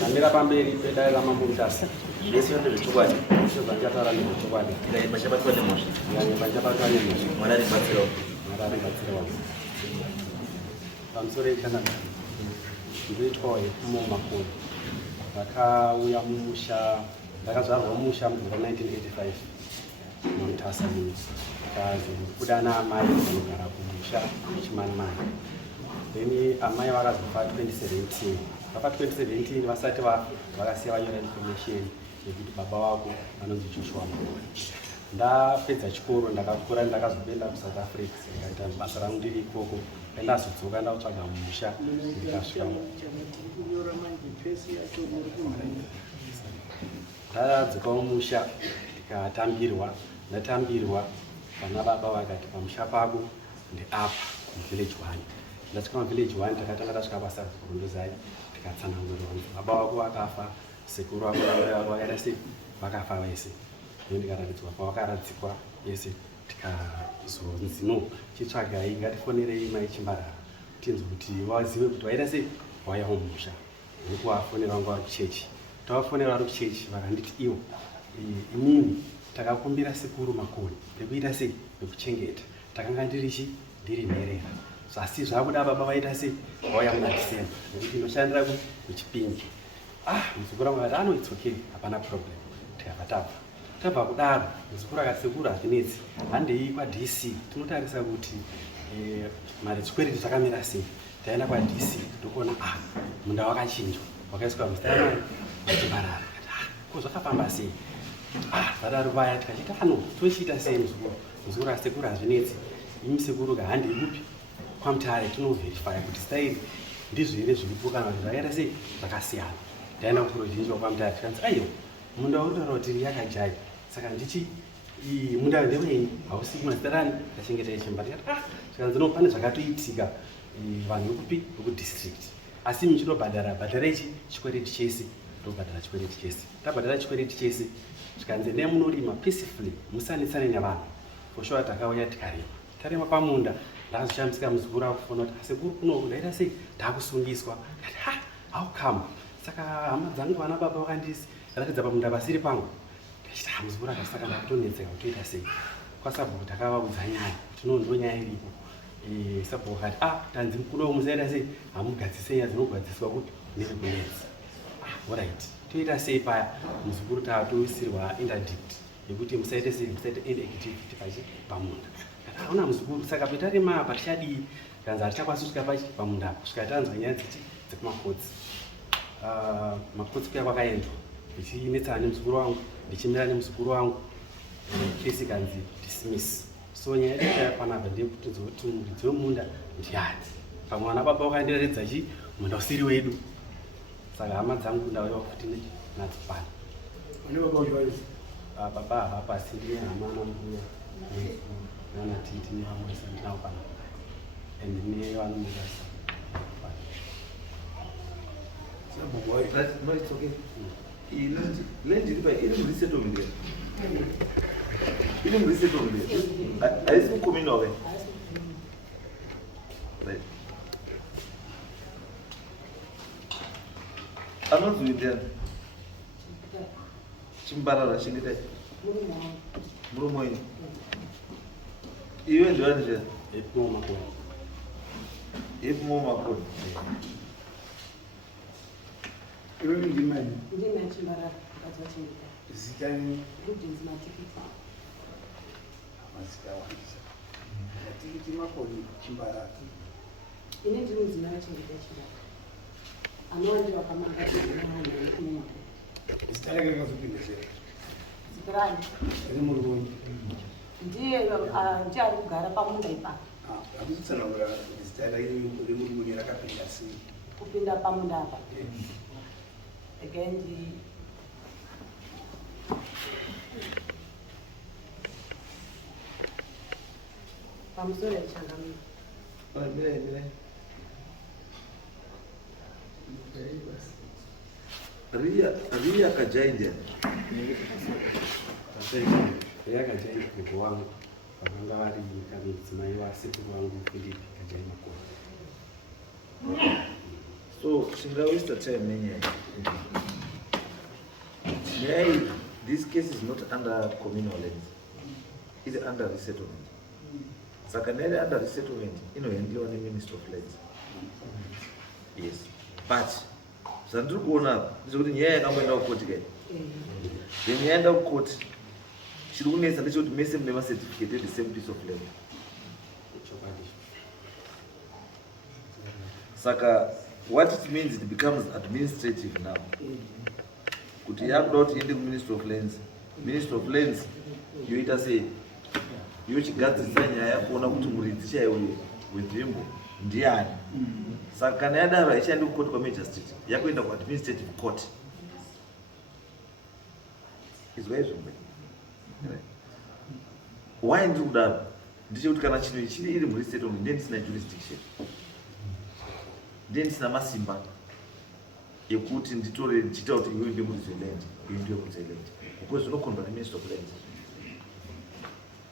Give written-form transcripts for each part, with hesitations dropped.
Namira pamberi pedaira mambo mutasa. Yesu yote vichukwaje? Sio zanja tara ni vichukwaje. Ila mashabatu wale moshi. Yani mashabatu wale moshi. Mwanari batiro. Mwanari batiro. Pamsore kana. Nditwa ikumo makuru. Vakauya mumusha. Vakazvarwa mumusha mu 1985. Mutasa ni kazi kudana amai vanogara kumusha chimanimani. Then amai vakazofa 2017. Papa 2017 vasati vakasiya vanyora information yekuti baba wako vanonzi Joshua Makore. Ndapedza chikoro ndakakura ndakazopenda kuSouth Africa ndikaita basa rangu ndiri ikoko ndazodzoka ndakutsvaga musha ndikasvika ndadzoka mumusha ndatambirwa vana baba vakati pamusha pako ndeapa muvillage 1. Ndasvika muvillage 1 takatanga tasvika basa kurondozai tikatsanangurirwa baba wako vakafa, sekuru vako vakaita sei vakafa vese. Ndikaratidzwa pavakaradzikwa yese tikazonzi no chitsvagai ngatifonerei mai Chimbarara tinzwe kuti vazive kuti vaita sei vauya mumusha. Ndikuvafonera vanga vari kuchechi. Tavafonera vari kuchechi vakanditi iwo inini takakumbira sekuru Makore rekuita sei rekuchengeta takanga ndiri nherera asi zvakuda baba vaita sei vauya muna December nekuti ndoshandira kuChipinge. Muzukuru wangu akati it's okay hapana problem. Tikabva tabva kudaro muzukuru akati sekuru hazvinetsi handei kwaDC tinotarisa kuti mari dzikwereti dzakamira sei. Taenda kwaDC tokuona munda wakachinjwa wakaiswa muzita ramai Chimbarara. Ko zvakafamba sei? Vadaro vaya tikachita tochiita sei muzukuru akati sekuru hazvinetsi imi sekuru handei kupi kwaMutare tinoverifya kuti staili ndizvo here zviripo kana kuti zvakaita sei zvakasiyana. Taenda kuprojinji wakwaMutare tikanzi aiyo munda uri kutaura kuti yakajai saka ndichi munda ndewenyi hausi mazita rani ndachengeta Chimba. Tikanzi no pane zvakatoitika vanhu vekupi vekudistrict asi muchinobhadhara ichi chikwereti chese tobhadhara chikwereti chese. Tabhadhara chikwereti chese tikanzi nemunorima peacefully musanetsane nevanhu for sure. Takauya tikarima tarima pamunda ndakazoshamisa muzukuru akufona kuti sekuru kuno ndaita sei ndakusungiswa how come. Saka hama dzangu vana baba vakandiratidza pamunda pasiri pangu ndachita muzukuru akasaka ndakutonetseka kutoita sei. Kwasabhuku takavaudza nyaya kuti ndo nyaya iripo. Sabhuku akati tanzi kuno musaita sei hamugadzise nyaya dzinogadziswa kuti ndiri kunetsa. Alright toita sei paya muzukuru tatoisirwa interdict yekuti musaite sei musaite any activity pamunda. Hauna muzukuru saka petarima patichadii kanzi hatichakwanisi kusvika pamunda kusvika tanzwa nyaya dzekumakotsi. Makotsi kuya kwakaendwa ndichinetsana nemuzukuru wangu ndichimira nemuzukuru wangu kesi kanzi dismiss. So nyaya yacho panapa ndeyekuti nzoti muridzi wemunda ndiyati pamwe vana baba vakandiratidza munda usiri wedu. Saka hama dzangu ndauya futi nadzo pano. Baba havapasi ndine hama nambuya nana titi nevamwese ndinavo pano and nevanomurasa. No, it's okay. Land iri musettlement. Iri musettlement. Haisi mukumi nove. Right. Anonzi ndiani? Chimbarara chingita. Murumo ini. Iwe ndiwani je? Ekumo Makore. Ekumo Makore. Iwe ndimani? Ndina Chimbarara akazvachengeta. Zitani Kudinzi matikiti. Mazita wanisa. Matikiti Makore Chimbarara. Ine ndiri muzina wachengeta Chimbarara. Anowandiwa pamanga ndinahanya nekuno. Zita rake rakazopindezera. Zita rani? Ine Murubonyi. Ndiye ari kugara pamunda ipapo. Hamutsanangura zita rake Murubonyi rakapinda sei? Kupinda pamunda apa. Again pamusoro yachangamira. Mira. Ria kajai ndiani? Yakajai gogo wangu vakanga vari mudzimai wasekuru wangu Philip Kajai Makore. So waste the time. This case is not under communal lands. It's under resettlement. Secondly, under resettlement, handle on the Minister of Lands. Yes. But Sandru Gona is going to court again. Then you end up court. She will make a certificate the same piece of land. Saka, what it means, it becomes administrative now. Could you have not in the Minister of Lands? Minister of Lands, you either say, you got the sign, I have one to with him. Ndiani. Saka naenda raisha ndio court kwa magistrate. Yako enda kwa administrative court. Is where you why do that? Ndicho kuti kana chino chini iri muri settlement then sina jurisdiction. Then sina masimba. Yekuti nditore chita kuti iwe ndi muri land, iwe ndi muri land. Because no condemnation of land.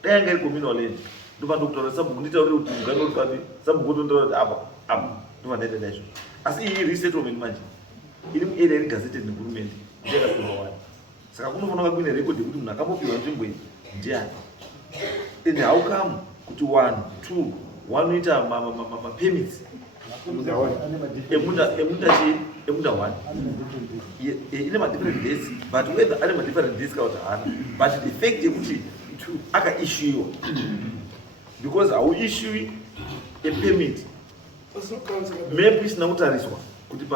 Denga communal land. Nduva ndokutore sabu ndita uri kuti ngano rupabi sabu kutondora apa nduva ndete nacho. Asi iyi resettlement manje. Iri area gazetted ni government. Ndeka kunowana. Saka kunofanira kuine record kuti munhu akambopiwa nzvimbo iyi ndiani. And how come to 1, 2, 1 meter permits? Emunda 1. In a different days, but whether animal different discount, but the fact to aka issue because I will issue a permit. Maybe it's not a risk. Could it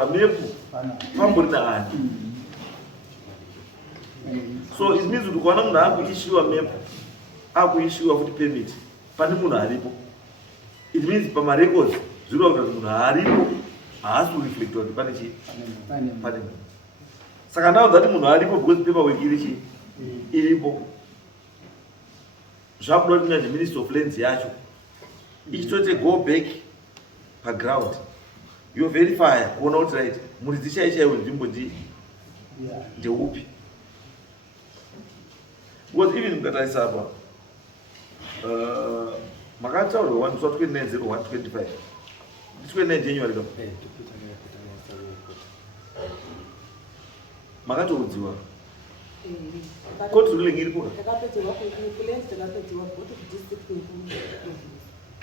so it means to go on issue a map. Aku issue of the permit. Panimuna haripo. It means pama records. Zero of the haripo has to reflect on the panichi. Panimuna. Saka now that muna haripo because people will irishi. Iripo. Jablo the Minister of Lands yacho. Each time go back per ground. You verify. Go not right. Muridisha isha will jumbo di. The whoopie. What even that I saw. Makacha or one sort of 125. This way, January. Makacha would you? Go to Ling.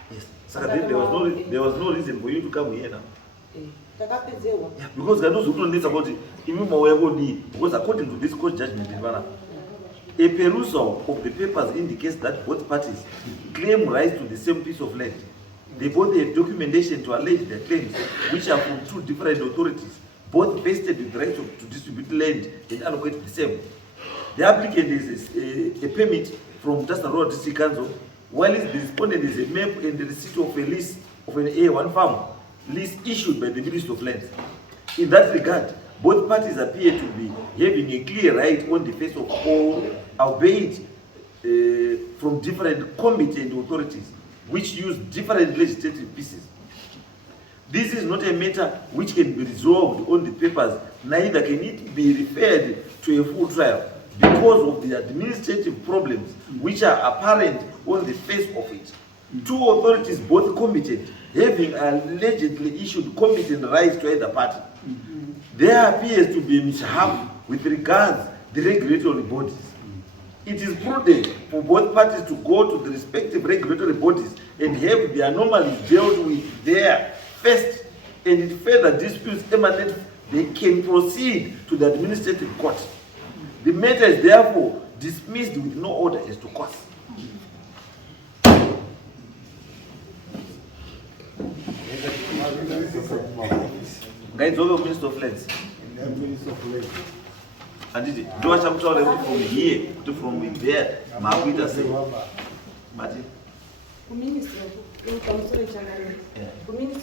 Yes, there was no reason for you to come here now. Yeah, because God knows who don't need about it. Even more, because according to this court judgment, a perusal of the papers indicates that both parties claim rights to the same piece of land. They both have documentation to allege their claims, which are from two different authorities, both vested with the right to distribute land and allocate the same. The applicant is a permit from Tasnaro District Council, while the respondent is a map and the receipt of a lease of an A1 farm, lease issued by the Ministry of Lands. In that regard, both parties appear to be having a clear right on the face of all, albeit from different competent authorities, which use different legislative pieces. This is not a matter which can be resolved on the papers, neither can it be referred to a full trial because of the administrative problems which are apparent on the face of it. Two authorities, both competent, having allegedly issued competent rights to either party. There appears to be a mishap with regards to the regulatory bodies. It is prudent for both parties to go to the respective regulatory bodies and have the anomalies dealt with there first, and if further disputes emanate, they can proceed to the administrative court. The matter is therefore dismissed with no order as to cause. Guys, over Minister of Lands. And did it? Do I some sort of from here to from there? Makuita say. Martin. Minister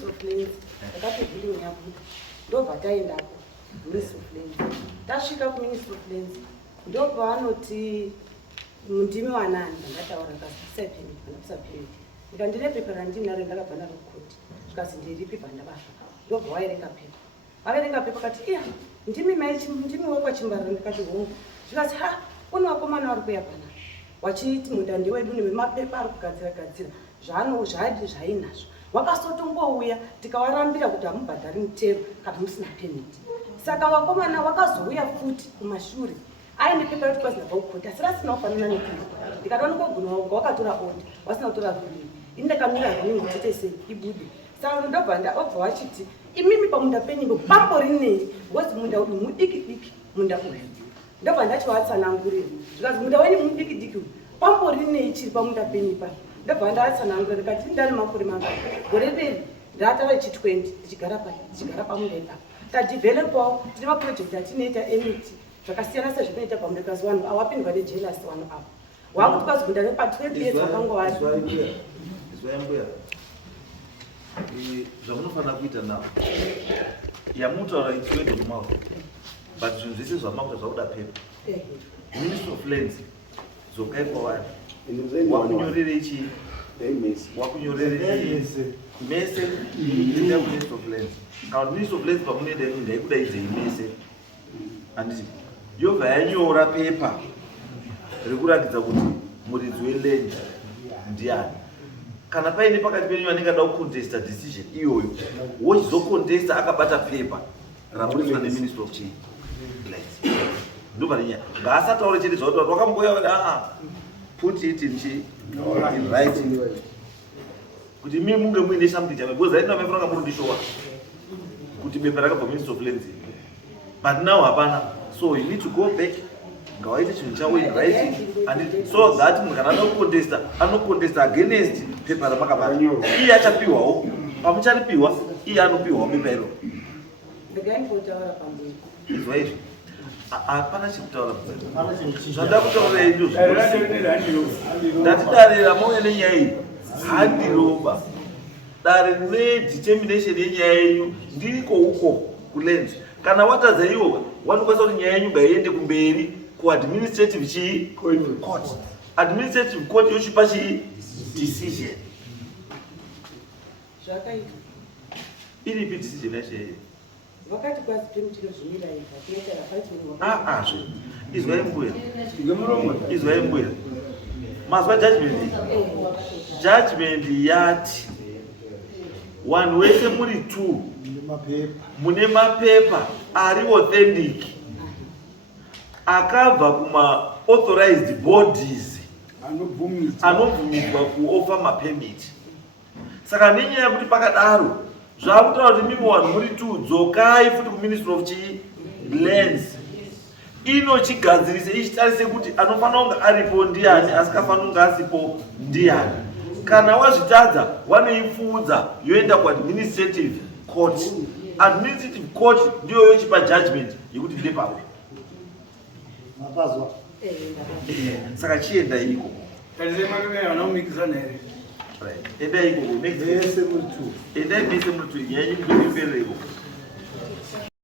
of Lands. Akapedili yapo. Ndo vataenda hapo. Minister of Lands. Tashika ku Minister of Lands. Ndo paanoti mundimi wanani ngataura kasipeni panasapeni. Ndikandile paper ndinare ndakabhana kukhoti. Zvikazi ndiripi pandabasha. Ndo vaerenga paper. Vaerenga paper kati iya ndimi wekwa Chimbarara ndikati hongu. Zvikazi ha kuna wakomana vari kuya pana. Wachiti mundandi wedu nemapepa ari kugadzira zvaano zvaidi zvainazvo. wakasotongouya tikawarambira kuti hamubhadhari mutero kana musina pemiti. Saka vakomana vakazouya futi kumashure aine pepa yekuti kwazina vaukota asi rasina kufanana nekii ndikataona kogona wakatora oda wasina kutora rulimi ini ndakamira rulimi kutete sei ibude. Saka ndobva obva wachiti imimi pamunda penyimbo pamborinei ngozi munda uyu mudiki diki munda uyu ndobva ndachivatsanangurira zvikazi munda wenyu mudiki diki uyu pamborinei chiri pamunda penyu pa ndobva ndavatsanangurira ndikati ndane makore mangani gore reri ndatava chi20 ndichigara pamunda ipapo tadhivhelopawo tine maprojekti atinoita emiti zvakasiyana sezvinoita pamunda kazi vanhu awapindwa nejelasi vanhu avo wakuti kwazi munda nepa12 years vakangovari zvamunofanira kuita navo yamutaura ichiwedo mumauto but zvinhu zvese zvamakuta zvakuda pepa Ministry of Lands zokai kwavari wakunyorere chii wakunyorere mese enda Ministry of Lands kana Ministry of Lands pamunoenda ndaikudaidzei mese handiti yobva yanyora pepa rekuratidza kuti muridzi weland ndiani. Kana paine pakati penyu anenge ada kucontesta decision iyoyo wochizocontesta akabata pepa ramuriswa neministry of lands ndoparinya ngaasataure chete zvakuti vanhu vakamboya put it in writing kuti mimi munge muine something chame because right now mefana kamurudishowa kuti bepa rakabva ministry of lands but now hapana, so you need to go back ngawaite chinhu chawo in writing and so that munhu kana anocontesta anocontesta against pepa ramakabata iye achapiwawo pamucharipiwa iye anopiwawo pepa iro izwa izvi hapana chekutaura zvanda kutaura indo ndati dare ramauya nenyaya iyi handiroba dare nedetermination yenyaya yenyu ndiriko uko kulands kana watadza iwo wanokwanisa kuti nyaya yenyu ngaiende kumberi kuadministrative chii court administrative court yochipa chii decision zvakaita iripi decision yacho iyoyo vakati kwazi pemutinozvimira ika tinoita izwai mbuya mazwa judgment yati wanhu wese muri 2 mune mapepa ari authentic akabva kuma authorized bodies anobvumirwa kuoffer mapermit. Saka nenyaya yekuti pakadaro zvakutaura kuti mimi vanhu muri 2 dzokai futi kuministry of lands inochigadzirise ichitarise kuti anofanira kunge aripo ndiani asikafanira kunge asipo ndiani. Kana wazvitadza wanoipfuudza yoenda kuadministrative court. Administrative court ndiyo yochipa judgment yekuti ndepawe. Saka chienda iko enda iko enda mese muri 2 nyaya nyingi iko